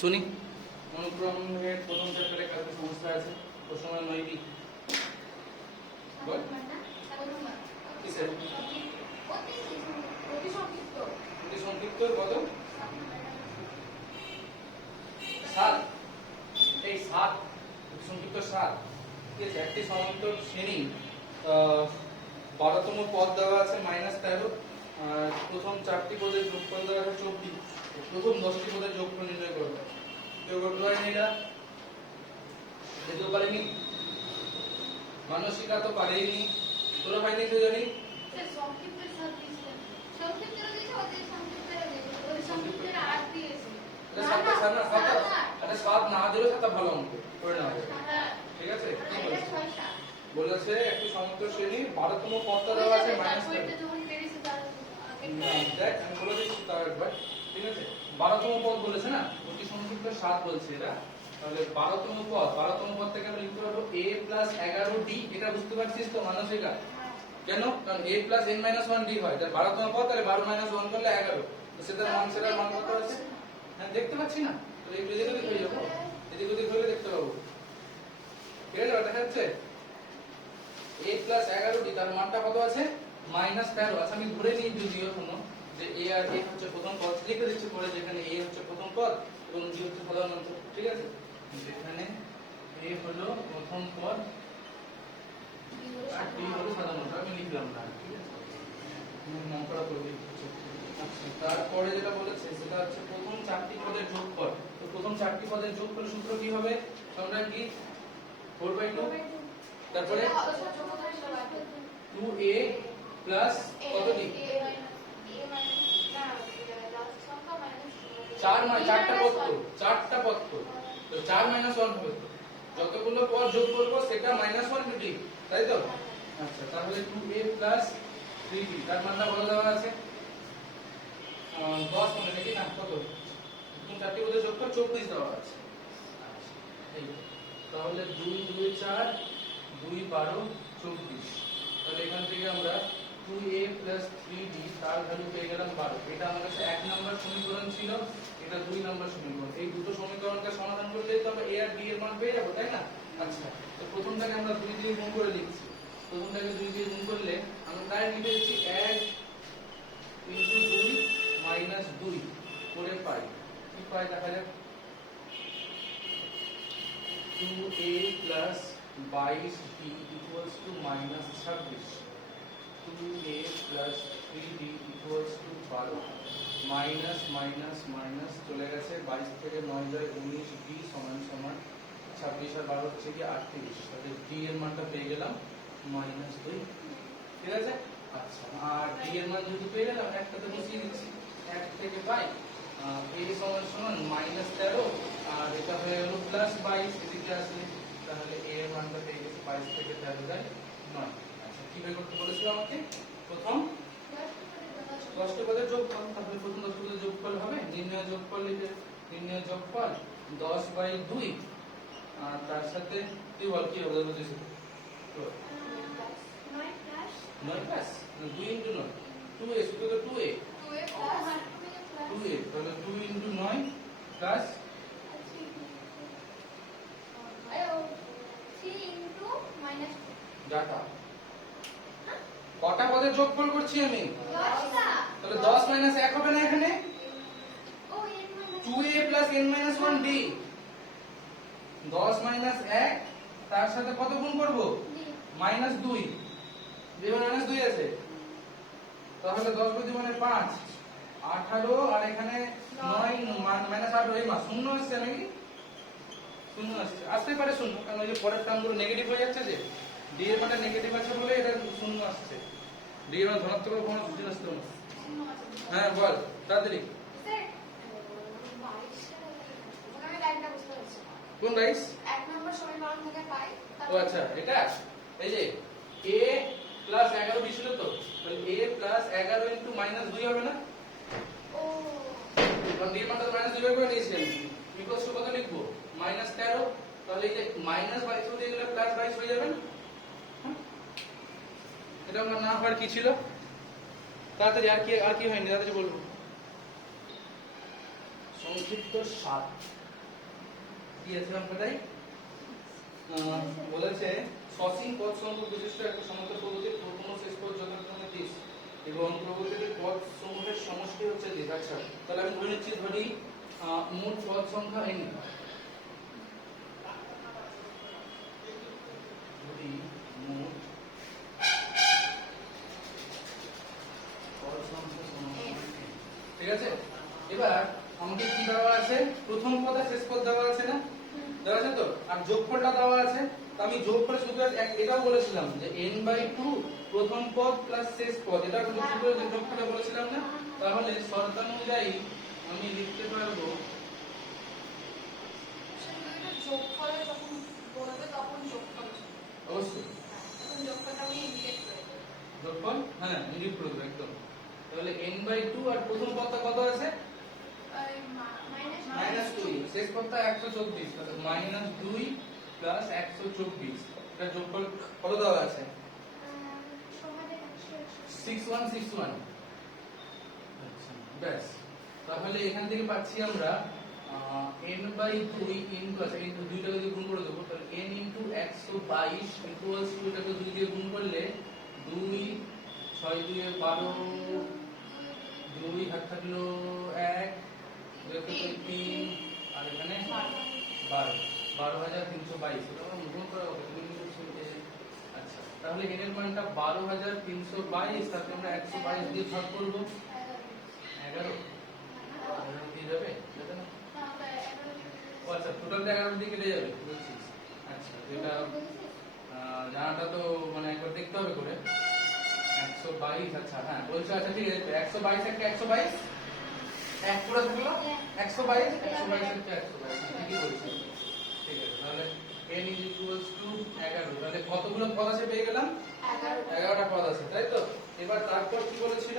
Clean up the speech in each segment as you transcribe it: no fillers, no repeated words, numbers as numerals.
শুনি অনুক্রমের প্রথম চ্যাপ্টারে কালকে সমস্যা আছে প্রশ্ন নয়টি বল কিসের অতি সংক্ষিপ্ত কত 7 এই 7 অতি সংক্ষিপ্ত 7 ঠিক আছে একটি সমান্তর শ্রেণী 12তম পদ দেওয়া আছে -13 আর প্রথম 4টি পদের যোগফল দেওয়া আছে 24 প্রথম 10টি পদের যোগফল নির্ণয় করবে কেউ করতে পারেনি এটা কেউ পারেনি মানসিকা তো পারেনি তোরা পাইনি তো জানি সংক্ষিপ্তের দিয়েছে ওদের সংক্ষিপ্তের 8 দিয়েছে আরে 7 না দিলেও সেটা ভালো অঙ্ক করে নেওয়া যাবে ঠিক আছে কি বলছিস বলেছে একটি সমান্তর শ্রেণী 12তম পদটা দেওয়া আছে -13 যখন বেরিয়েছে তার দেখ আমি বলে দিচ্ছি তার একবার ঠিক আছে 12তম পদ বলেছে না অতি সংক্ষিপ্ত 7 বলছে এরা তাহলে 12তম পদ থেকে আমরা লিখতে পারবো a 11d এটা বুঝতে পারছিস তো মানসিকা কেন কারণ a n 1d হয় তাহলে 12তম পদ তাহলে 12 1 করলে 11 তো সেটার মান কত আছে হ্যাঁ দেখতে পাচ্ছি না তো এই এদিকে ওদিক হয়ে যাবো এদিকে ওদিক হলে দেখতে পাবো ঠিক আছে দেখা যাচ্ছে a 11d তার মানটা কত আছে -13 আচ্ছা আমি ধরে নিই যদিও কোনো যে a আর a হচ্ছে প্রথম পদ লিখে দিচ্ছি পরে যেখানে a হচ্ছে প্রথম পদ এবং b হচ্ছে সাধারণ অন্তর ঠিক আছে যেখানে a হলো প্রথম পদ আর b হলো সাধারণ অন্তর আমি লিখলাম না ঠিক আছে নামটা করে আচ্ছা তারপরে যেটা বলেছে সেটা হচ্ছে প্রথম 4টি পদের যোগফল তো প্রথম 4টি পদের যোগফল সূত্র কি হবে আমরা কি 4/2 তারপরে 2a প্লাস কত দি 4টা পদ তো 4 1 হবে যতগুলো পদ যোগ করব সেটা -1 দি তাই তো আচ্ছা তাহলে 2a 3b তার মানটা বলে দেওয়া আছে 10 মানে নাকি না কত প্রথম 4টি পদের যোগফল 24 দেওয়া আছে আচ্ছা এই তাহলে 2 2 4 2 12 24 তাহলে এখান থেকে আমরা 2a 3b তার ভ্যালু পেয়ে গেলাম 12 এটা আমাদের কাছে 1 নাম্বার সমীকরণ ছিল এটা 2 নাম্বার সমীকরণ এই দুটো সমীকরণকে সমাধান করলেই তো আমরা a আর b এর মান পেয়ে যাব তাই না আচ্ছা তো প্রথমটাকে আমরা 2 দিয়ে গুণ করে লিখছি প্রথমটাকে 2 দিয়ে গুণ করলে আমরা তাই লিখে দিচ্ছি 1 2 2 করে পাই কি পাই দেখা যাক 2a 22b equals to -26 2a 3b equals to 12 minus minus minus চলে গেছে 22 থেকে 9 যায় 19 b সমান সমান 26 আর 12 হচ্ছে কি 38 তাহলে d এর মানটা পেয়ে গেলাম -2 ঠিক আছে আচ্ছা আর d এর মান যদি পেয়ে গেলাম একটাতে বসিয়ে দিচ্ছি 1 থেকে পাই a সমান সমান -13 আর এটা হয়ে গেল +22 এদিকে আসলে তাহলে a এর মানটা পেয়ে গেছে 22 থেকে 13 যায় 9 আচ্ছা কি বের করতে বলেছিল আমাকে প্রথম 10টি পদের যোগফল তাহলে প্রথম 10টি পদের যোগফল হবে নির্ণয় যোগফল লিখে নির্ণয় যোগফল 10/2 আর তার সাথে তুই বল কি হবে বুঝছিস তো 9 প্লাস 2 ইনটু 9 2a শুধু তো 2a 2a তাহলে 2 ইনটু 9 প্লাস 3 ইনটু -2 ডাটা কটা পদের যোগফল করছি আমি 10টা তাহলে 10 1 হবে না এখানে ও n 2a n 1d 10 1 তার সাথে কত গুণ করব -2 যেখানে -2 আছে তাহলে 10 × 2 মানে 5 18 আর এখানে 9 -8 এই মা শূন্য আসছে নাকি শূন্য আসছে আসতে পারে শূন্য কারণ ওই যে পরের টার্মগুলো নেগেটিভ হয়ে যাচ্ছে যে d এর মানটা নেগেটিভ আছে বলে এটা শূন্য আসছে d এর মান ধনাত্মক হবে কোনো শূন্য আসছে না হ্যাঁ বল তাড়াতাড়ি কোন রাইস 1 নম্বর সমীকরণ থেকে পাই ও আচ্ছা এটা এই যে a 11 দিছিল তো তাহলে a 11 ইনটু -2 হবে না ও কারণ d এর মানটা -2 করে নিয়েছিলেন ইকুয়ালস টু কত লিখবো -13 তাহলে এই যে -22 দিয়ে গেলে +22 হয়ে যাবে না এটা আমরা না হওয়ার কি ছিল তাড়াতাড়ি আর কি হয়নি তাড়াতাড়ি বলবো সংক্ষিপ্ত 7 কি আছে অঙ্কটাই বলেছে সসীম পদ সংখ্যক বিশিষ্ট একটা সমতল প্রগতির প্রথম ও শেষ পদ যথাক্রমে 30 এবং প্রগতির পদ সমূহের সমষ্টি হচ্ছে 30। আচ্ছা তাহলে আমি ধরে নিচ্ছি ধরি মোট পদ সংখ্যা n ধরি মোট পদ সংখ্যা সমান n। ঠিক আছে এবার আমাকে কি দেওয়া আছে প্রথম পদ আর শেষ পদ দেওয়া আছে না দেওয়া আছে তো আর যোগফলটা দেওয়া আছে তো আমি যোগ করে শুধু এটাও বলেছিলাম যে n/2 প্রথম পদ প্লাস শেষ পদ এটা কিন্তু শুধু যে যোগফলটা বলেছিলাম না তাহলে শর্তানুযায়ী আমি লিখতে পারবো যোগফলে যখন বলবে তখন যোগফল অবশ্যই তখন যোগফলটা আমি ইন্ডিকেট করে দেব। যোগফল হ্যাঁ ইন্ডিকেট করে দেব একদম তাহলে n/2 আর প্রথম পদটা কত আছে -2 শেষ পদটা 124 তাহলে -2 প্লাস 124 এটা যোগফল কত দেওয়া আছে 6161 আচ্ছা ব্যাস তাহলে এখান থেকে পাচ্ছি আমরা n/2 ইনটু আচ্ছা এই দুইটা যদি গুণ করে দেব তাহলে n ইনটু 122 ইকুয়ালস টু এটাকে 2 দিয়ে গুণ করলে 2 6 2 এ 12 2 হাত থাকলো 1 যেহেতু 3 আর এখানে 12322 এটা আমরা গুণ করা হবে তুমি শুনতে আচ্ছা তাহলে n এর মানটা 12322 তারপরে আমরা 122 দিয়ে ভাগ করব 11 দিয়ে যাবে যাবে না ও আচ্ছা টোটালটা 11 দিয়ে কেটে যাবে বলছিস আচ্ছা এটা জানাটা তো মানে একবার দেখতে হবে করে 122 আচ্ছা হ্যাঁ বলছো আচ্ছা ঠিক আছে 122 একটা 122 এক পুরো থাকলো 122 একটা 122 ঠিকই বলছিস ঠিক আছে তাহলে n = 11 তাহলে কতগুলো পদ আছে পেয়ে গেলাম 11টা পদ আছে তাই তো এবার তারপর কি বলেছিল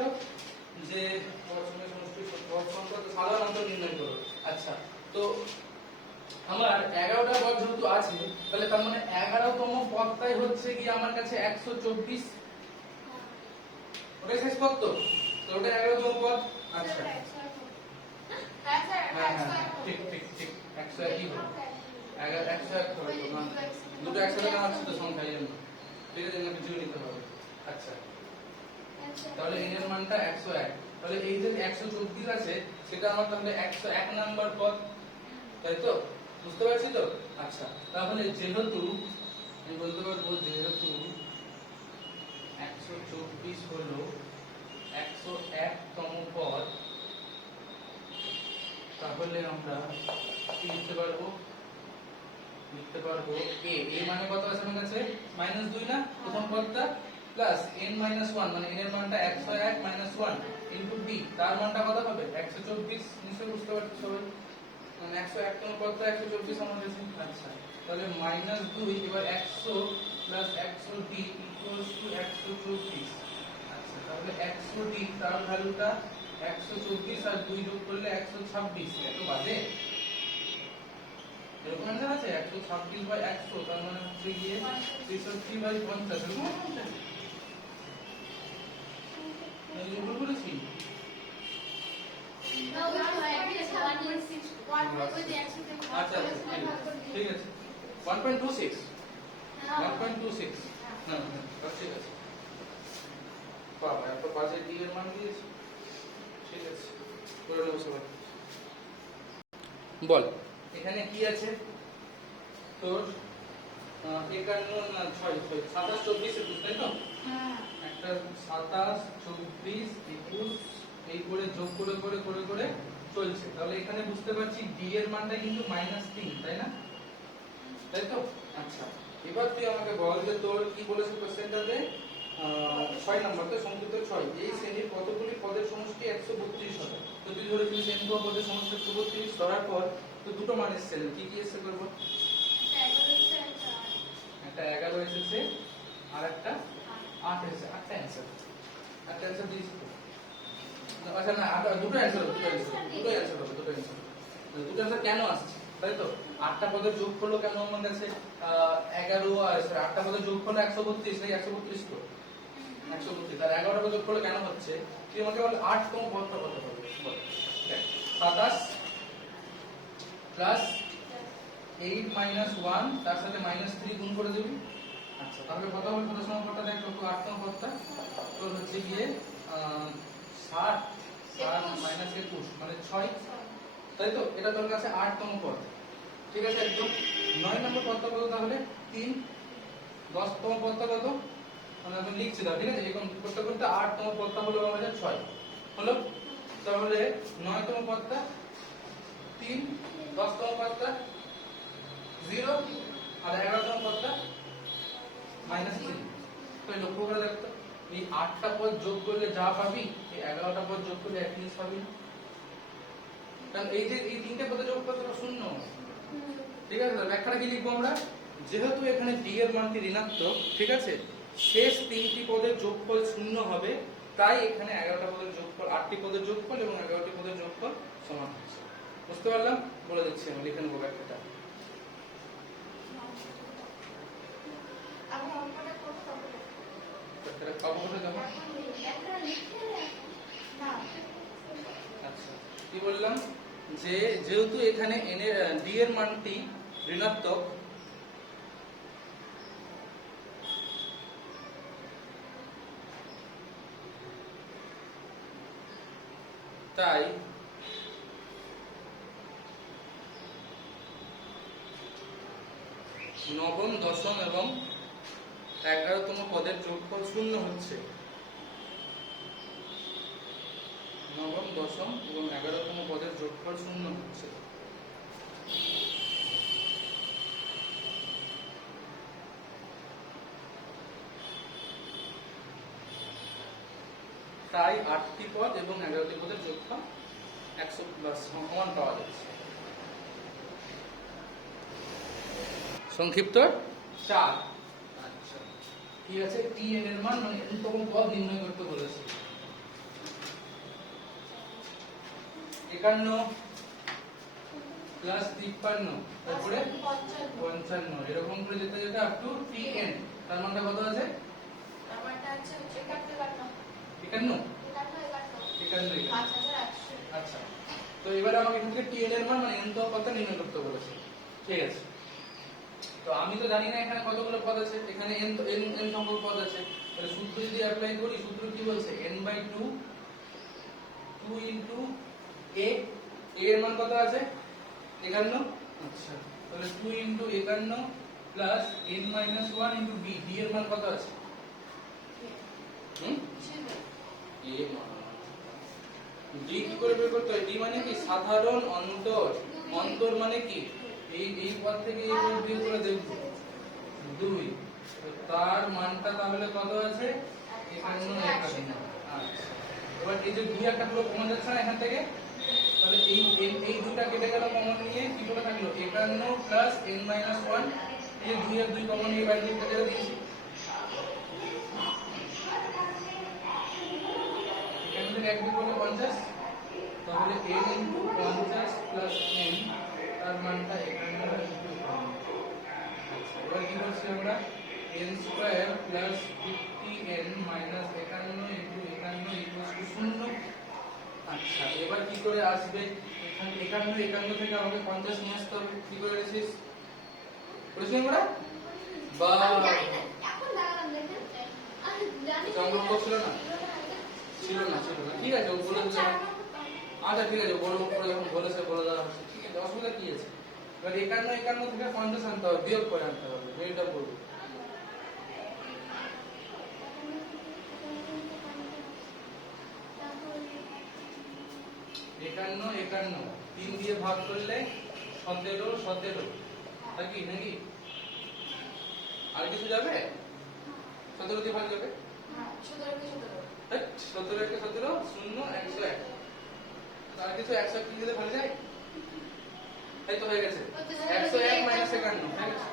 যে পদ সংখ্যা সমষ্টি পদ সংখ্যা তো সাধারণ অন্তর নির্ণয় করো আচ্ছা তো আমার 11টা পদ যেহেতু আছে তাহলে তার মানে 11তম পদটাই হচ্ছে কি আমার কাছে 124 ওটাই শেষ পদ তো ওটা 11তম পদ আচ্ছা হ্যাঁ ঠিক ঠিক ঠিক 101 ই হবে 101 হবে তো না দুটো 100 টাকা আছে তো সংখ্যা এই জন্য ঠিক আছে এখানে কিছু নিতে হবে আচ্ছা তাহলে n এর মানটা 101 তাহলে এই যে 124 আছে সেটা আমার তাহলে 101 নাম্বার পদ তাই তো বুঝতে পারছি তো আচ্ছা তাহলে যেহেতু আমি বলতে পারবো যেহেতু 124 হলো 101 তম পদ তাহলে আমরা কি লিখতে পারবো a মানে কত আছে আমার কাছে -2 না প্রথম পদটা প্লাস n - 1 মানে n এর মানটা 101 - 1 ইনটু b তার মানটা কত হবে 124 নিশ্চয়ই বুঝতে পারছো সবাই মানে 101 তম পদটা 124 আমার কাছে আচ্ছা তাহলে -2 এবার 100 প্লাস 100d ইকুয়ালস টু 124 আচ্ছা তাহলে 100d তার ভ্যালুটা 124 আর 2 যোগ করলে 126 এত বাজে এরকম आंसर আছে 126 বাই 100 তার মানে হচ্ছে গিয়ে 63 বাই 50 এরকম আছে এই যে ভুল বলেছি আচ্ছা ঠিক আছে 1.26 1.26 না ঠিক আছে বাবা এত বাজে d এর মান দিয়েছি ঠিক আছে করে নেব সবাই বল এখানে কি আছে তোর 51 না 6 27 24 21 তাই তো একটা 27 24 21 এই করে যোগ করে করে করে করে চলছে তাহলে এখানে বুঝতে পারছি d এর মানটা কিন্তু -3 তাই না তাই তো আচ্ছা এবার তুই আমাকে বল যে তোর কি বলেছে কোশ্চেনটাতে 6 নাম্বার তো সংক্ষিপ্ত 6 এই শ্রেণীর কতগুলি পদের সমষ্টি 132 হবে তো তুই ধরেছিস n পদের সমষ্টি 132 ধরার পর তো দুটো মান এসেছে কি কি এসেছে করব একটা 11 এসেছে আর একটা 8 এসেছে আটটা অ্যানসার দিয়েছি তো আচ্ছা না দুটো অ্যানসার কেন আসছে তাই তো আটটা পদের যোগফল কেন আমার কাছে 11 আর 8টা পদের যোগফল 132 এই 132 তো 132 আর 11টা পদের যোগফল কেন হচ্ছে তুই আমাকে বল 8 তম পদটা কত হবে বল 27 প্লাস 8 মাইনাস 1 তার সাথে মাইনাস 3 গুণ করে দিবি। আচ্ছা তাহলে কত হবে কত সময় পদটা দেখ তো 8 তম পদটা তো হচ্ছে গিয়ে 60 60 মাইনাস 21 মানে 6 তাই তো এটা তোর কাছে 8 তম পদ ঠিক আছে একদম 9 নম্বর পদটা কত তাহলে 3 10 তম পদটা কত মানে আমি লিখছি দাও ঠিক আছে এরকম করতে করতে 8 তম পদটা হলো আমাদের 6 হলো তাহলে 9 তম পদটা 3 10 তম পদটা 0 আর 11 তম পদটা -3 তো লক্ষ্য করে দেখো এই 8টা পদ যোগ করলে যা পাবি এই 11টা পদ যোগ করলে এক জিনিস পাবি কারণ এই যে এই তিনটে পদে যোগ করতে শূন্য ঠিক আছে ব্যাখ্যাটা কি লিখবো আমরা যেহেতু এখানে d এর মানটি ঋণাত্মক ঠিক আছে শেষ তিনটি পদের যোগফল শূন্য হবে তাই এখানে 11টা পদের যোগফল 8টি পদের যোগফল এবং 11টি পদের যোগফল সমান হচ্ছে বুঝতে পারলাম বলে দিচ্ছি আমি লিখে নেবো ব্যাখ্যাটা আমি অঙ্কটা করতে হবে ব্যাখ্যাটা পাবো কোথায় যাবো একটা লিখে না আচ্ছা কি বললাম যে যেহেতু এখানে n এর d এর মানটি ঋণাত্মক তাই নবম দশম এবং 11তম পদের যোগফল শূন্য হচ্ছে নবম দশম এবং 11তম পদের যোগফল শূন্য হচ্ছে তাই 8টি পদ এবং 11টি পদের যোগফল 100 সমান পাওয়া যাচ্ছে সংক্ষিপ্ত 4 আচ্ছা ঠিক আছে tn এর মান মানে n তম পদ নির্ণয় করতে বলেছে 51 প্লাস 53 তারপরে 55 এরকম করে যেতে যেতে আপ টু tn তার মানটা কত আছে আমারটা আছে 51 আচ্ছা তো এবারে আমাকে এখান থেকে tn এর মান মানে n তম পদটা নির্ণয় করতে বলেছে ঠিক আছে তো আমি তো জানি না এখানে কতগুলো পদ আছে এখানে n সংখ্যক পদ আছে তাহলে সূত্র যদি অ্যাপ্লাই করি সূত্র কি বলছে n/2 2 ইনটু a এর মান কত আছে 51 আচ্ছা তাহলে 2 into 51 plus n - 1 into b d এর মান কত আছে a মান d কি করে বের করতে হয় d মানে কি সাধারণ অন্তর অন্তর মানে কি এই পদ থেকে এই পদ বিয়োগ করে দেব 2 তো তার মানটা তাহলে কত আছে 51 আচ্ছা এবার এই যে 2 একটা পুরো কমন যাচ্ছে না এখান থেকে তাহলে এই দুটো কেটে গেল কমন নিয়ে কি করে থাকলো 51 প্লাস n - 1 এই 2 এর 2 কমন নিয়ে বাইরে কেটে দিয়েছি এখান থেকে এক দুই করলে 50 তাহলে n ইনটু 50 প্লাস n তার মানটা 51 ইনটু 50 আচ্ছা এবার কি করছি আমরা n square plus 50n minus 51 into 51 equal to 0 আচ্ছা এবার কি করে আসবে এখানে 51 থেকে আমাকে 50 নিয়ে আসতে হবে কি করে রেখেছিস করেছি আমরা বা এখন লাগালাম দেখেন আমি জানি সংগ্রহ ছিল না ঠিক আছে ও বলে দিল আচ্ছা ঠিক আছে বড় মুখ করে যখন বলেছে বলে দেওয়া হচ্ছে ঠিক আছে অসুবিধা কি আছে এবার 51 থেকে 50 আনতে হবে বিয়োগ করে আনতে হবে এটা বলবো একান্ন 3 দিয়ে ভাগ করলে 17 নাকি আর কিছু যাবে 17 দিয়ে ভাগ যাবে 17 একে 17 0 101 আর কিছু 101 দিলে ভাগ যায় এই তো হয়ে গেছে 101 মাইনাস 51 হয়ে গেছে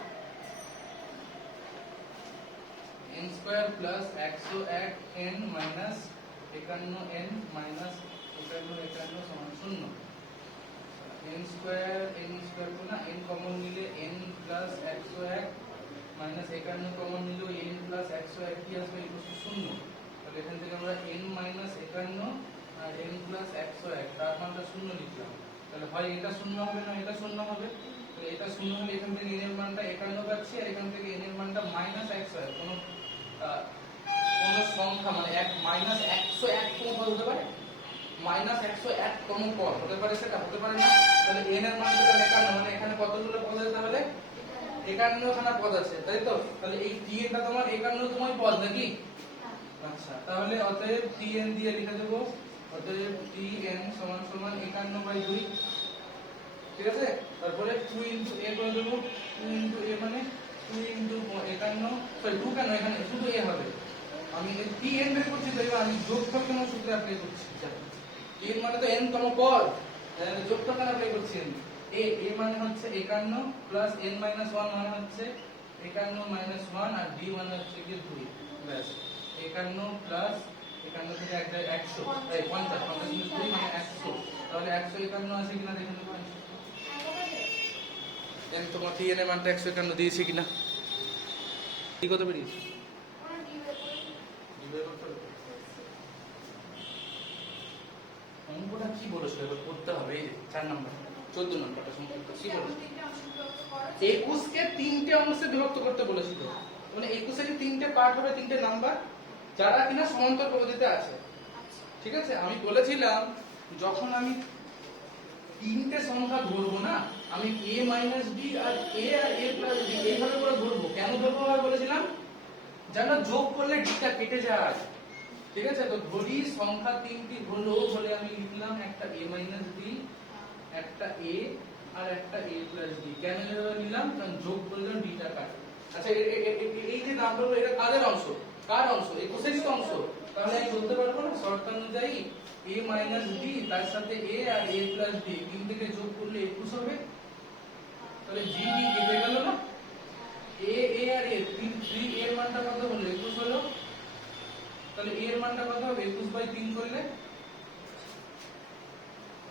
n square plus 101n minus 51n minus 51 সমান 0 n স্কয়ার তো না n কমন নিলে n প্লাস 101 মাইনাস 51 কমন নিলে n প্লাস 101 কি আসবে ইকুয়াল টু 0 তাহলে এখান থেকে আমরা n মাইনাস 51 আর n প্লাস 101 তার মানটা 0 লিখলাম তাহলে হয় এটা 0 হবে না এটা 0 হবে তাহলে এটা একটা শূন্য হলে এখান থেকে n এর মানটা 51 পাচ্ছি আর এখান থেকে n এর মানটা -101 কোনো সংখ্যা মানে -101 কোন পদ হতে পারে? -101 কোন পদ হতে পারে, সেটা হতে পারে না। তাহলে n এর মান যদি 51 মানে এখানে কতগুলো পদ আছে তাহলে 51 খানা পদ আছে, তাই তো? তাহলে এই tn টা তোমার 51তম পদ নাকি? আচ্ছা, তাহলে অতএব tn দিয়ে লিখে দেব, অতএব tn সমান সমান 51/2, ঠিক আছে? তারপরে 2 a করে দেব, 2 a মানে 2 51, সরি 2 কেন, এখানে শুধু a হবে। আমি এই tn বের করছি তাই আমি যোগফল কেন সূত্র অ্যাপ্লাই করছি? tn মানে তো n তম পদ, যোগফল কেন অ্যাপ্লাই করছি? a মানে হচ্ছে 51 প্লাস n - 1 মানে হচ্ছে 51 - 1 আর d মানে হচ্ছে কি 2, ব্যাস। 51 প্লাস 51 থেকে একটা 100, এই 50 50 থেকে 2 মানে 100, তাহলে 151 আছে কিনা দেখে নেব। n তোমার tn এর মানটা 151 দিয়েছি কিনা, কি কত বেরিয়েছে? অঙ্কটা কি বলেছিল এবার করতে হবে, এই 4 নাম্বার 14 নাম্বারটা সম্পর্কে কি বলেছিল? 21 কে তিনটে অংশে বিভক্ত করতে বলেছিল, মানে 21 এর তিনটে পার্ট হবে, তিনটে নাম্বার যারা কিনা সমান্তর পদ্ধতিতে আছে, ঠিক আছে? আমি বলেছিলাম যখন আমি তিনটে সংখ্যা ধরবো না, আমি a - b R a R a + b এইভাবে করে ধরবো। কেন ধরবো আমি বলেছিলাম, যেন যোগ করলে d টা কেটে যায়, ঠিক আছে? তো ধরি সংখ্যা তিনটি হলো বলে আমি লিখলাম একটা a - b, একটা a আর একটা a + b। কেন এভাবে নিলাম? কারণ যোগ করলে d টা কাটে। আচ্ছা, এই যে নাম্বারগুলো এটা কাদের অংশ? কার অংশ? 21 এর অংশ। তাহলে আমি বলতে পারবো না শর্ত অনুযায়ী a - b তার সাথে a আর a + b তিন থেকে যোগ করলে 21 হবে। তাহলে g d কেটে গেল না, a আর a 3 এর মানটা কত হলো? 21 হলো। তাহলে a এর মানটা কত হবে? 21/3 করলে,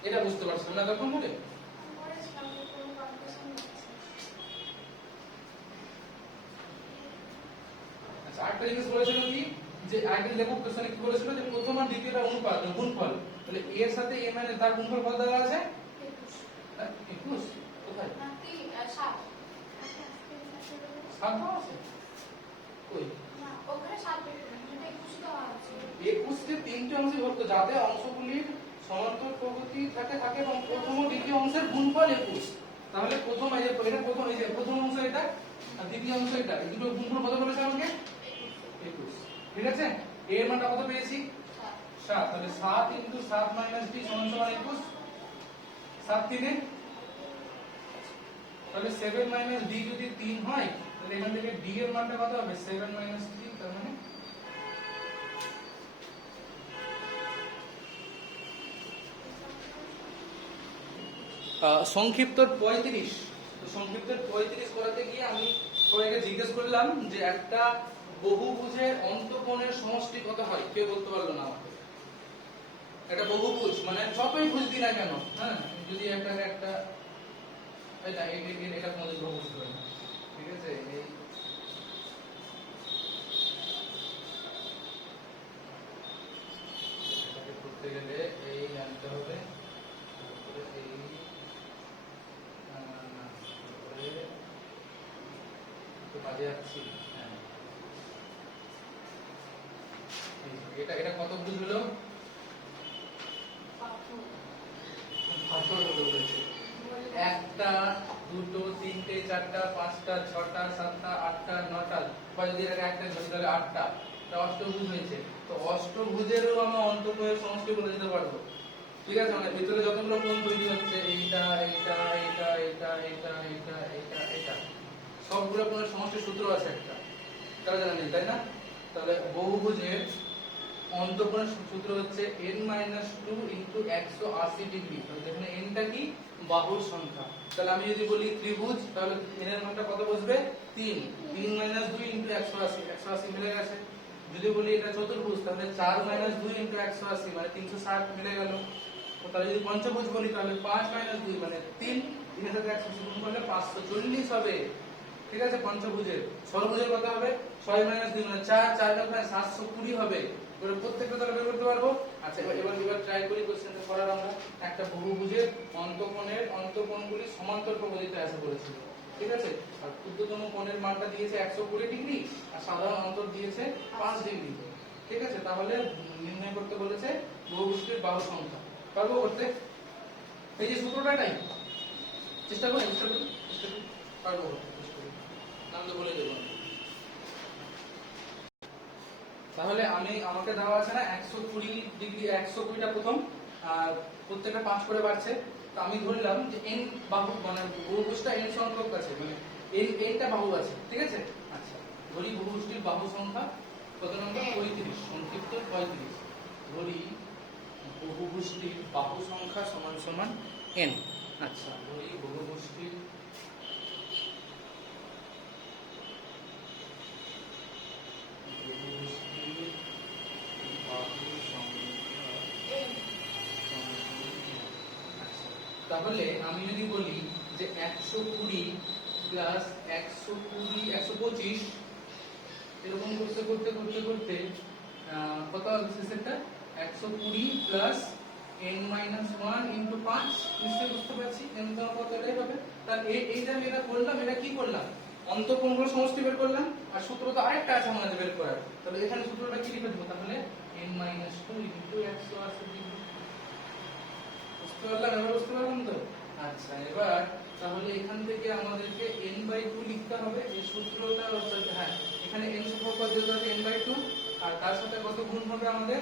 এটা বুঝতে পারছেন না তখন বলে? আচ্ছা, আরেকটা জিনিস বলেছিল কি, যে আগে লেখক কোশ্চেনে কি বলেছিল যে প্রথম আর দ্বিতীয়টা অনুপাত গুণফল, তাহলে a এর সাথে a মানে তার গুণফল কত দেওয়া আছে? 21। কোথায়? 7 দেওয়া আছে কই? না, ওখানে 7 বের করুন, এটা 21 দেওয়া আছে। 21 কে তিনটে অংশে বিভক্ত, যাতে অংশগুলির সমান্তর প্রগতি থাকে এবং প্রথম ও দ্বিতীয় অংশের গুণফল 21। তাহলে প্রথম এই যে এটা প্রথম, এই যে প্রথম অংশ এটা আর দ্বিতীয় অংশ এটা, এই দুটো গুণফল কত বলেছে আমাকে? 21, ঠিক আছে? a এর মানটা কত পেয়েছি? 7। তাহলে 7 * 7 - d = 21। 7 3 এ, তাহলে 7 - d যদি 3 হয় তাহলে এখান থেকে d এর মানটা কত হবে? 7 - 3, তার মানে সংক্ষিপ্তর 35। তো সংক্ষিপ্তর 35 করাতে গিয়ে আমি সবাইকে জিজ্ঞেস করলাম যে একটা বহুভুজের অন্তঃকোণের সমষ্টি কত হয়, কেউ বলতে পারলো না আমাকে। একটা বহুভুজ মানে যতই ভুজ দিই না কেন, হ্যাঁ, যদি একটা এটা কোনদিন বহুভুজ হয় না, ঠিক আছে? এই করতে গেলে এই জানতে হবে, এই কাজে যাচ্ছি, হ্যাঁ, এটা কত ভুজ হলো? 5 হলো বলেছে। একটা, দুটো, তিনটে, চারটা, পাঁচটা, ছটা, সাতটা, আটটা, নটা, বা যদি এটাকে একটা ধরি তাহলে 8টা, এটা অষ্টভুজ হয়েছে। তো অষ্টভুজেরও আমরা অন্তঃকোণের সমষ্টি বলে দিতে পারবো, ঠিক আছে? মানে ভিতরে যতগুলো কোণ তৈরি হচ্ছে, এইটা এইটা এইটা এইটা এইটা এইটা এইটা এইটা সবগুলো কোণের সমষ্টির সূত্র আছে একটা, তারা জানা নেই তাই না? তাহলে বহুভুজের অন্তঃকোণের সূত্র হচ্ছে n - 2 * 180 ডিগ্রি। তাহলে এখানে n টা কি? বাহুর সংখ্যা। তাহলে আমি যদি বলি ত্রিভুজ, তাহলে n এর মানটা কত বসবে? 3 3 - 2 * 180, 180 মিলে গেছে। যদি বলি এটা চতুর্ভুজ, তাহলে 4 - 2 * 180 মানে 360 মিলে গেল। তো তাহলে যদি পঞ্চভুজ বলি তাহলে 5 - 2 মানে 3, 3 এর সাথে 180 গুণ করলে 540 হবে, ঠিক আছে? পঞ্চভুজের। ষড়ভুজের কত হবে? 6 - 2 মানে 4, 4 এর 720 হবে। করে প্রত্যেকটা তাহলে বের করতে পারবো। আচ্ছা এবার ট্রাই করি কোশ্চেনটা করার। আমরা একটা বহুভুজের অন্তঃকোণগুলি সমান্তর প্রকৃতিতে আছে বলেছিল, ঠিক আছে। আর ক্ষুদ্রতম কোণের মানটা দিয়েছে 120 ডিগ্রি আর সাধারণ অন্তর দিয়েছে 5 ডিগ্রি, ঠিক আছে। তাহলে নির্ণয় করতে বলেছে বহুভুজটির বাহু সংখ্যা। পারবো করতে? এই যে সূত্রটাই চেষ্টা করি পারবো করতে, চেষ্টা করি, নাম তো বলে দেবো। তাহলে আমাকে দেওয়া আছে না 120 ডিগ্রি, 120টা প্রথম, আর প্রত্যেকটা 5 করে বাড়ছে। তো আমি ধরলাম যে n বাহু মানে বহুভুজটা n সংখ্যক আছে, মানে nটা বাহু আছে, ঠিক আছে। আচ্ছা ধরি বহুভুজটির বাহু সংখ্যা কত নম্বর? 35, সংক্ষিপ্ত 35। ধরি বহুভুজটির বাহু সংখ্যা সমান সমান n। আচ্ছা ধরি বহুভুজটির তাহলে আমি যদি বলি যে 120 প্লাস 120 125 এরকম করতে করতে করতে করতে কত আসছে সেটা? 120 প্লাস n মাইনাস 1 ইনটু 5, নিশ্চয়ই বুঝতে পারছি n তো কত এটাই হবে। তাহলে এই যে আমি এটা করলাম, এটা কি করলাম? অন্তঃকোণগুলো সমষ্টি বের করলাম, আর সূত্র তো আরেকটা আছে আমাদের বের করার। তাহলে এখানে সূত্রটা কি লিখে দেবো? তাহলে n মাইনাস 2 ইনটু 180 ডিগ্রি। বুঝতে পারলাম? এবার বুঝতে পারলাম তো? আচ্ছা এবার তাহলে এখান থেকে আমাদেরকে n/2 লিখতে হবে। এই সূত্রটা হচ্ছে, হ্যাঁ এখানে n সংখ্যক পদ যেতে হবে n/2, আর তার সাথে কত গুণ হবে আমাদের?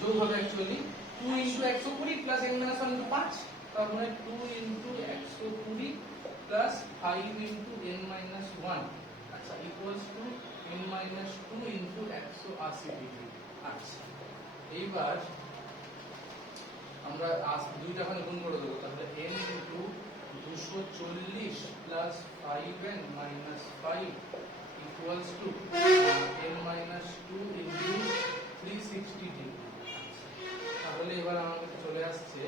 যোগ হবে actually 2 into 120 plus n minus 1 into 5, তাহলে 2 into 120 plus 5 into n minus 1, আচ্ছা equals to n minus 2 into 180 degree. আচ্ছা এইবার আমরা দুইটা ওখানে গুণ করে দেবো। তাহলে n into 240 plus 5n minus 5 equals to n minus 2 into 360 degree. তাহলে এবার আমার কাছে চলে আসছে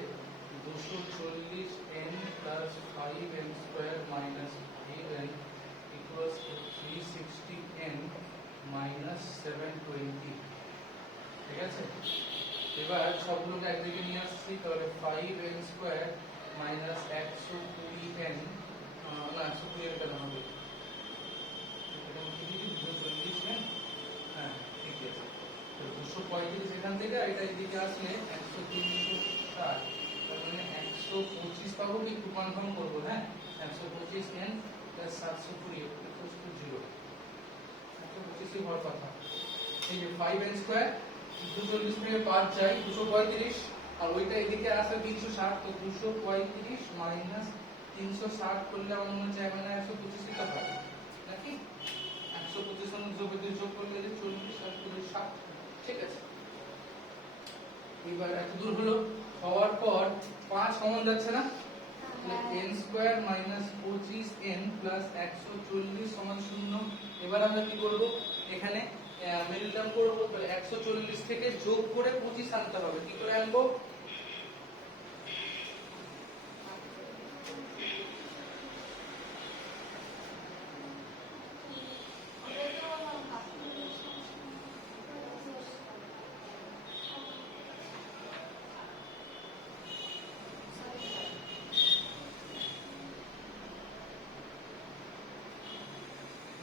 240n plus 5n square minus 8n equals to 360n minus 720, ঠিক আছে। এবার সবগুলোকে একদিকে নিয়ে আসছি, তাহলে 5n স্কয়ার মাইনাস 120n, না 120 এটা না হবে, এটা কি 240n, হ্যাঁ ঠিক আছে। তো 235 এখান থেকে এটা এদিকে আসলে 100 তার মানে 125 পাবো কি একটু কনফার্ম করব, হ্যাঁ 125n প্লাস 720 ইকুয়ালস টু 0, 125 হওয়ার কথা। এই যে 5n স্কয়ার 240 থেকে 5 যায় 235, আর ওইটা এদিকে আসে 360, তো 235 মাইনাস 360 করলে আমার মনে হচ্ছে মানে 125 টা পাবে নাকি? 125 এর 235 যোগ করলে 40 আর 60, ঠিক আছে। এবার এত দূর হলো, হওয়ার পর 5 সমান যাচ্ছে না, n square minus 25n plus 140 সমান 0। এবার আমরা কি করব? এখানে মিডল টার্ম করব, তাহলে 140 থেকে যোগ করে 25 আনতে হবে। কি করে আনবো?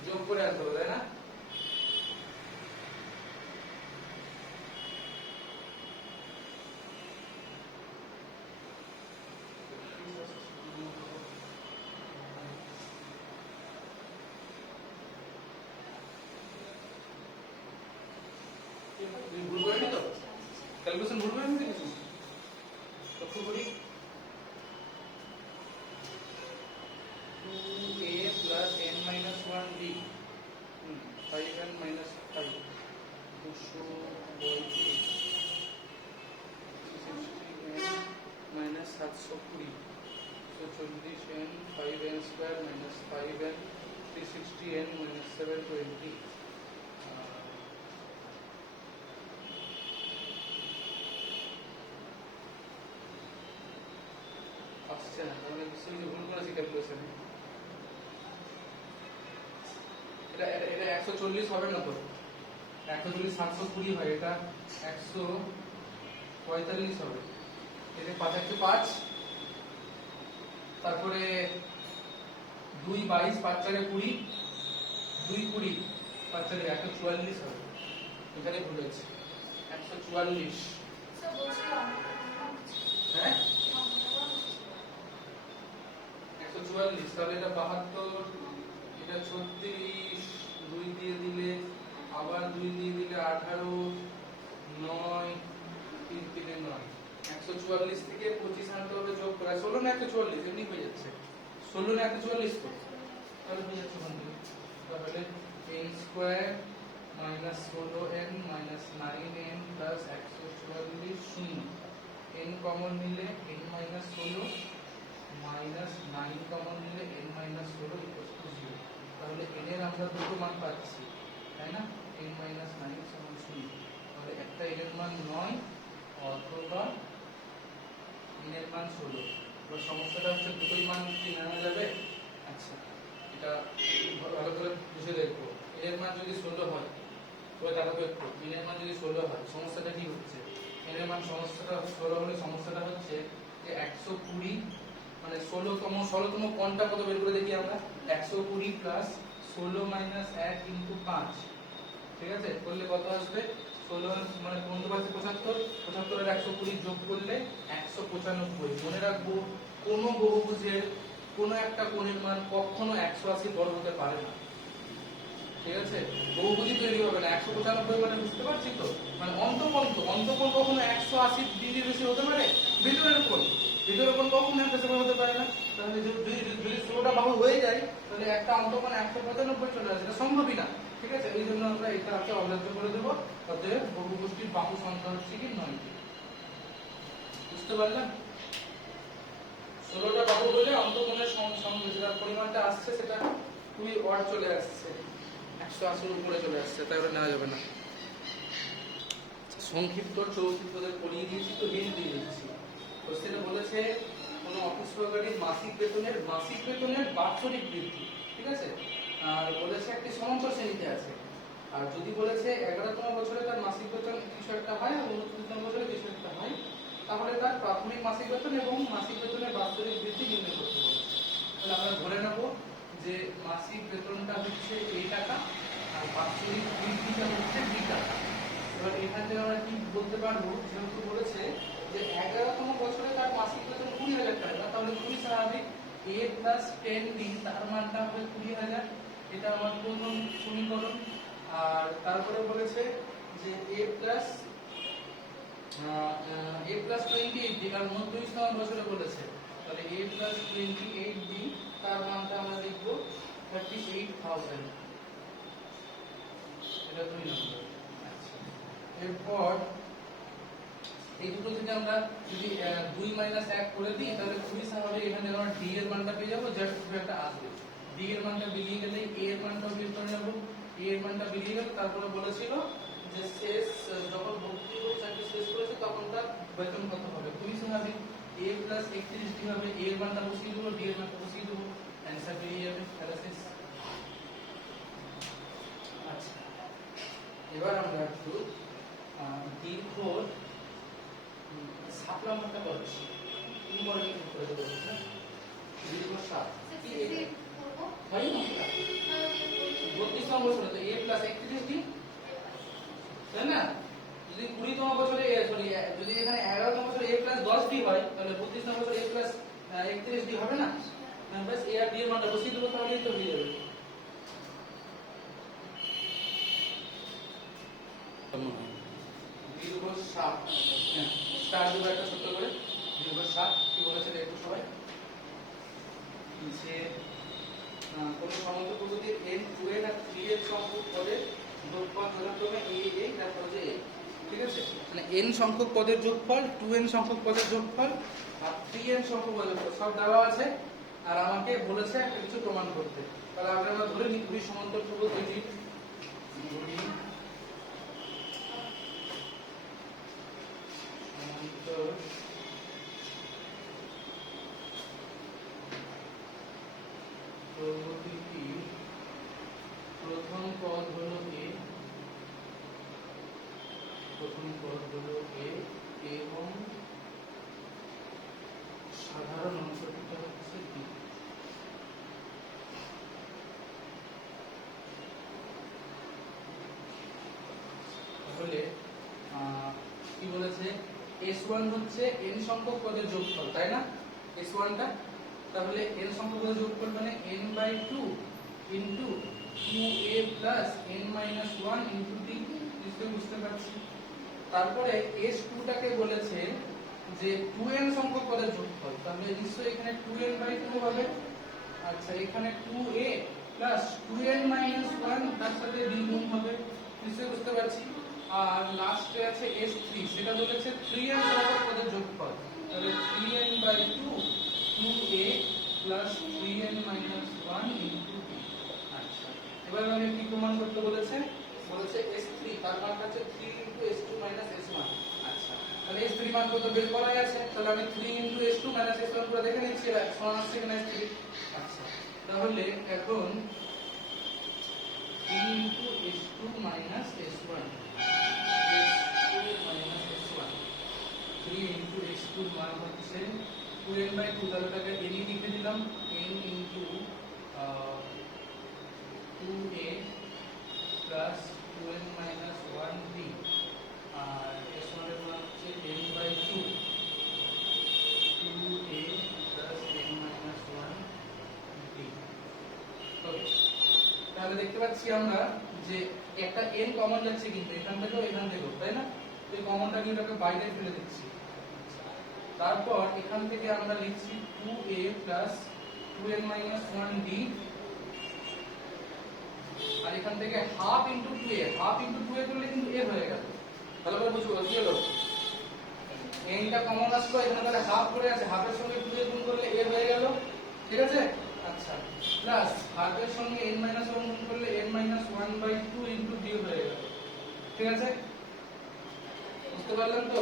যোগ করে আনতে হবে, তাই না? ভুল করিনি তো? ক্যালকুলেশন ভুল করিনি তো কিছু? লক্ষ্য করি 2a plus n minus 1b 5n minus 5 235 360n minus 720 240n 5n square minus 5n 360n minus 720। আসছে না, তাহলে নিশ্চয়ই ভুল করেছি ক্যালকুলেশনে। এটা 140 হবে না তো? 100 যদি 720 হয় এটা 145 হবে। এতে 5 1 5, তারপরে 2 22, 5 4 20, 2 20, 5 4 144 হবে। এখানে ভুল হয়েছে, 144। স্যার বলছিলাম হ্যাঁ 144, তাহলে এটা 72, এটা 36, 2 দিয়ে দিলে আবার 2 দিয়ে দিলে 18, 9, 3 3 9, 144 থেকে 25 আনতে হবে যোগ করে। 16 না 144 এমনি হয়ে যাচ্ছে, 16 না 144 তো তাহলে হয়ে যাচ্ছে ওখান থেকে। তাহলে n square minus 16n minus 9n plus 144 শূন্য। n কমন নিলে n মাইনাস 16 মাইনাস 9 কমন নিলে n মাইনাস 16 ইকুয়াল টু 0। তাহলে n এর আমরা দুটো মান পাচ্ছি, তাই না? n মাইনাস 9 সমান 0। তাহলে একটা n এর মান 9 অথবা n এর মান 16। এবার সমস্যাটা হচ্ছে দুটোই মান কি নেওয়া যাবে? আচ্ছা, এটা ভালো করে বুঝে দেখো। n এর মান যদি 16 হয়, তবে তাহলে একটু n এর মান যদি 16 হয়, সমস্যাটা কি হচ্ছে? n এর মান সমস্যাটা 16 হলে সমস্যাটা হচ্ছে যে 120 মানে 16তম কোণটা কত বের করে দেখি আমরা। 120 প্লাস 16 মাইনাস 1 ইনটু 5, ঠিক আছে? করলে কত আসবে? 16 মানে কোণ তো পাচ্ছে 75, 75 আর 120 যোগ করলে 195। মনে রাখবো কোন বহুভুজের কোন একটা কোণের মান কখনো 180 বড় হতে পারে না, ঠিক আছে? বহুভুজই তৈরি হবে না। 195 মানে বুঝতে পারছি তো, মানে অন্তঃকোণ কখনো 180 ডিগ্রি বেশি হতে পারে? ভিতরের কোণ কখনো 180 হতে পারে না। তাহলে যদি 16টা বাহু হয়ে যায় তাহলে একটা অন্তঃকোণ 195 চলে আসে, এটা সম্ভবই না, ঠিক আছে? এই জন্য আমরা এটাকে অগ্রাহ্য করে দেব। অতএব বহুভুজটির বাহু সংখ্যা হচ্ছে কি 9টি। বুঝতে পারলেন? 16টা বাহু হলে অন্তঃকোণের সঙ্গে যেটা পরিমাণটা আসছে সেটা খুবই অড চলে আসছে, 180 উপরে চলে আসছে, তাই ওটা নেওয়া যাবে না। সংক্ষিপ্ত চৌচিত্র পড়িয়ে দিয়েছি তো, হিন্ট দিয়ে দিচ্ছি। কোশ্চেনে বলেছে কোন অফিস সহকারীর মাসিক বেতনের বাৎসরিক বৃদ্ধি, ঠিক আছে? আর বলেছে একটি সমান্তর শ্রেণীতে আছে। আর যদি বলেছে 11তম বছরে তার মাসিক বেতন কিছু একটা হয় আর 29তম বছরে কিছু একটা হয়, তাহলে তার প্রাথমিক মাসিক বেতন এবং মাসিক বেতনের বাৎসরিক বৃদ্ধি নির্ণয় করতে হবে। তাহলে আমরা ধরে নেব যে মাসিক বেতনটা হচ্ছে a টাকা আর বাৎসরিক বৃদ্ধিটা হচ্ছে b টাকা। এবার এখান থেকে আমরা কি বলতে পারবো, যেহেতু বলেছে যে 11তম বছরে তার মাসিক বেতন 20,000 টাকা, তাহলে খুবই স্বাভাবিক a প্লাস 10b তার মানটা হবে 20,000। এটা আমার প্রথম সমীকরণ। আর তারপরে বলেছে যে a প্লাস 28b কারণ 29তম বছরে বলেছে, তাহলে a প্লাস 28b তার মানটা আমরা লিখব 38,000। এটা 2 নম্বর। আচ্ছা, এরপর এই দুটো থেকে আমরা যদি 2 - 1 করে দিই তাহলে খুবই স্বাভাবিক এখান থেকে আমরা d এর মানটা পেয়ে যাবো, জাস্ট কিছু একটা আসবে। d এর মানটা বেরিয়ে গেলে a এর মানটাও বের করে নেব। a এর মানটা বেরিয়ে গেল, তারপরে বলেছিল যে শেষ যখন ভর্তি পরীক্ষাটি শেষ করেছে তখন তার বেতন কত হবে। খুবই স্বাভাবিক a প্লাস 31d হবে। a এর মানটা বসিয়ে দেবো, d এর মানটা বসিয়ে দেবো, অ্যানসার বেরিয়ে যাবে, তাহলে শেষ। আচ্ছা, এবার আমরা একটু দীর্ঘ 7 নম্বরটা করছি। ইম্পর্টেন্ট করে দেবো, হ্যাঁ? দীর্ঘ 7 কি এটা হয় না? 32 নম্বর বছরে তো a প্লাস 31d, তাই না? যদি 20তম বছরে যদি এখানে 11তম বছরে a প্লাস 10d হয় তাহলে 32তম বছরে a প্লাস 31d হবে না? বাস a আর d এর মানটা বসিয়ে দেবো, তাহলেই তো হয়ে যাবে। দীর্ঘ 7, হ্যাঁ স্টার দেবো একটা ছোট্ট করে। দীর্ঘ 7 কি বলেছে একটু সবাই, যে কোন সমন্ত প্রকৃতির n 2n আর 3n সংখ্যক পদের যোগফল যথাক্রমে a তারপর যে a, ঠিক আছে? মানে n সংখ্যক পদের যোগফল, 2n সংখ্যক পদের যোগফল আর 3n সংখ্যক পদের যোগফল সব দেওয়া আছে। আর আমাকে বলেছে একটা কিছু প্রমাণ করতে। তাহলে আমরা ধরে নিই দুই সমান্তর ত্রিভুজ দুইটি, সমান্তর প্রথম পদ হলো a পদ হলো a এবং সাধারণ অংশটা হচ্ছে b। তাহলে কি বলেছে s1 হচ্ছে n সংখ্যক পদের যোগফল, তাই না? s1 টা তাহলে n সংখ্যক পদের যোগফল মানে n/2 into 2a plus n minus 1 into d। নিশ্চয়ই বুঝতে পারছি। তারপরে s2 টাকে বলেছে যে 2n সংখ্যক পদের যোগফল, তাহলে নিশ্চয়ই এখানে 2n/2 হবে। আচ্ছা, এখানে 2a প্লাস 2n মাইনাস 1 তার সাথে d গুণ হবে। নিশ্চয়ই বুঝতে পারছি। আর লাস্টে আছে s3, সেটা বলেছে 3n সংখ্যক পদের যোগফল, তাহলে 3n/2 2a plus 3n minus 1 into b। আচ্ছা, এবার আমি কি প্রমাণ করতে বলেছে? বলেছে s3 তার মান হচ্ছে 3 ইনটু s2 মাইনাস s1। আচ্ছা, তাহলে s3 মান কত বের করা আছে, তাহলে আমি 3 ইনটু s2 মাইনাস s1 পুরো দেখে নিচ্ছি, সমান আসছে কিনা s3। আচ্ছা, তাহলে এখন 3 into s2 minus s1 3 into s2 মান হচ্ছে 2n/2, তাহলে তাকে n লিখে দিলাম, n into 2a plus 2n minus 1d। আর s1 এর মান হচ্ছে n/2 2a plus n minus 1d। ওকে, তাহলে দেখতে পাচ্ছি আমরা যে একটা n কমন যাচ্ছে, কিন্তু এখান থেকেও এখান থেকেও, তাই না? এই কমনটা নিয়ে এটাকে বাইরে ফেলে দিচ্ছি। তারপর এখান থেকে আমরা লিখছি 2a plus 2n minus 1d। আর এখান থেকে half into 2a, half into 2a করলে কিন্তু a হয়ে গেল। ভালো করে বুঝো কি হলো, n টা কমন আসলো, এখানে তাহলে হাফ করে আছে, হাফের সঙ্গে 2a গুণ করলে a হয়ে গেল, ঠিক আছে? আচ্ছা, প্লাস হাফের সঙ্গে n মাইনাস 1 গুণ করলে n মাইনাস 1/2 ইনটু d হয়ে গেল, ঠিক আছে? বুঝতে পারলেন তো?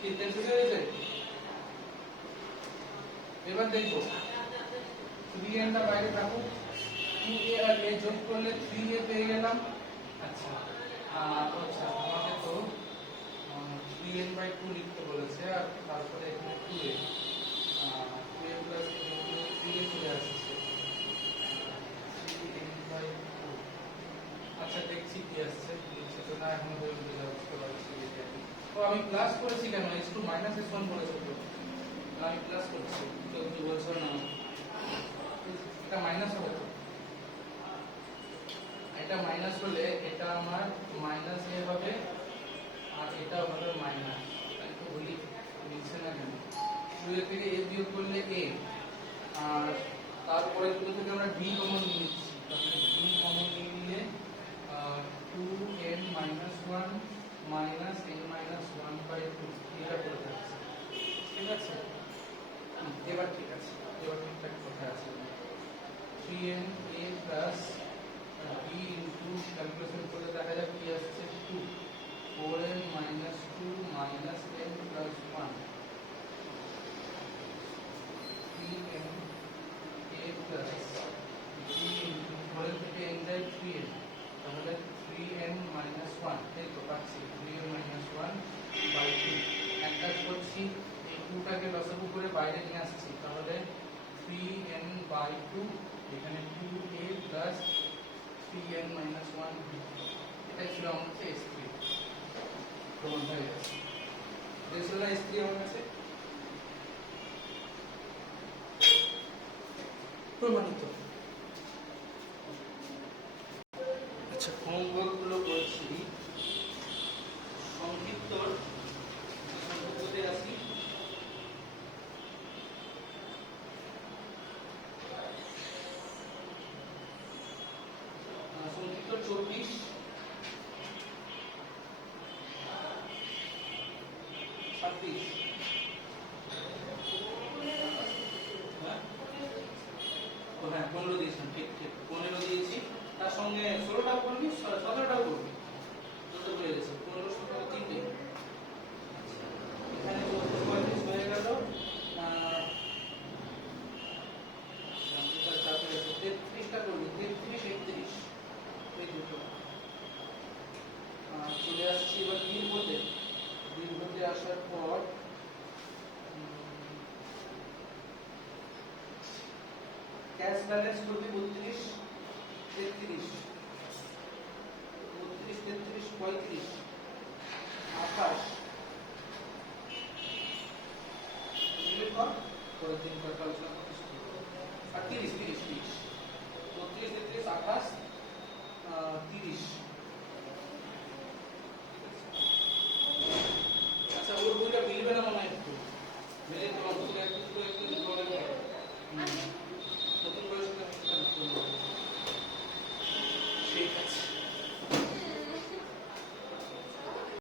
কি টেন্স হয়েছে? এবার দেখো 3n টা বাইরে থাকুক, 2a আর a যোগ করলে 3a পেয়ে গেলাম। আচ্ছা, আচ্ছা আমাকে তো 3n/2 লিখতে বলেছে, আর তারপরে এখানে 2a 2a প্লাস 3a চলে আসছে 3n/2। আচ্ছা, দেখছি কি আসছে, লিখছে তো না, এখন বুঝতে পারছি। তো আমি প্লাস করেছি কেন, s2 মাইনাস s1 করেছে তো, আমি প্লাস করছি, তো কি বলছো না এটা মাইনাস হবে তো, এটা মাইনাস হলে এটা আমার মাইনাস a হবে, আর এটা হবে মাইনাস। তাই তো বলি, মিলছে না কেন? 2a থেকে a বিয়োগ করলে a, আর তারপরে দুটো থেকে আমরা d কমন নিয়ে নিচ্ছি, তাহলে d কমন নিয়ে নিলে 2n minus 1 minus n minus 1/2 এটা পড়ে থাকছে, ঠিক আছে? এবার ঠিক আছে, এবার ঠিকঠাক কথা আছে। 3n a plus b into calculation করে দেখা যাক কি আসছে, 2 4n minus 2 minus n plus 1 3n a plus b into 4n থেকে n যায় 3n, তাহলে 3n মাইনাস 1, এই তো পাচ্ছি 3n মাইনাস 1/2। এক কাজ করছি, এই 2 টাকে লসাগু করে বাইরে নিয়ে আসছি, তাহলে 3n/2 এখানে 2a plus 3n minus 1b, এটাই ছিল আমার কাছে s3 প্রমাণ হয়ে গেছে। দেখছিলেন s3 আমার কাছে প্রমাণিত। আচ্ছা, হোমওয়ার্কগুলো করছি, সংক্ষিপ্ত সংক্ষিপ্ততে আসি। সংক্ষিপ্ত 24 26 হ্যাঁ 15 দিয়েছিলাম, ঠিক ঠিক 15 দিয়েছি, তার সঙ্গে 16টাও করবি, 17টাও করবি, যত হয়ে গেছে 15 17 তিনটে। এখানে 34 হয়ে গেল, 33টা করবি, 33 31 এই দুটো চলে ক্যাশ ব্যালেন্স করবি 32 33 32 33 35 ডিলিট কর পরের দিন কালকে আলোচনা করতে শুরু করব। আর 30 30 30 32 33 28